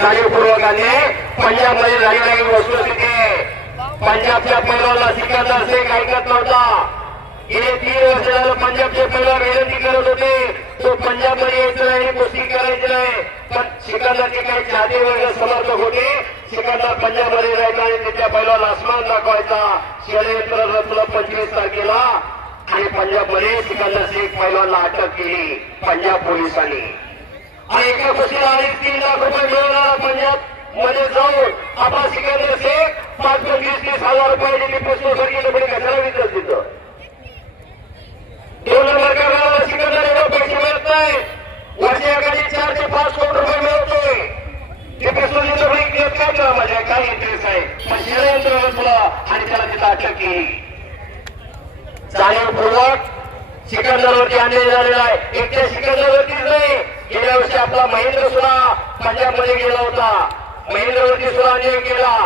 जाणीवपूर्वकाने पंजाबमध्ये झाली नाही वस्तुस्थिती. आहे. पंजाबच्या पैलवाला सिकंदर शेख ऐकत नव्हता. गेले तीन वर्ष झालं पंजाबचे पैलवान विनंती करत होते. तो पंजाबमध्ये यायचं नाही आणि कुस्ती करायची नाही. पण सिकंदरचे काही चाहते वर्ग समर्थक होते. सिकंदर पंजाबमध्ये जायचा आणि त्याच्या पैलवान आसमान दाखवायचा. षडयंत्र रचलं पंचवीस तारखेला. आणि पंजाबमध्ये सिकंदर शेख पैलवानला अटक केली. पंजाब पोलिसांनी. एका कुस्तीला अडीच तीन लाख रुपये मिळवणारा पंजाबमध्ये जाऊन आपला सिकंदर शेख पाच वीस तीस हजार रुपये ती पुस्तक सरकी पण कशाला विकत तिथं दोन नंबर करणारा सिकंदर एवढे पैसे मिळत नाही वर्षी एखादी चार ते पाच कोटी रुपये मिळवतोय ते पुस्तक तिथं पण काय करा माझ्या काय इंटरेस्ट आहे पण षडयंत्र रचलं आणि त्याला तिथं अटक केली जाणीवपूर्वक सिकंदरवरती आणले झालेला आहे. एकट्या सिकंदर आपला महेंद्र सुद्धा पंजाबमध्ये गेला होता. महेंद्रवरती सुद्धा अन्याय केला.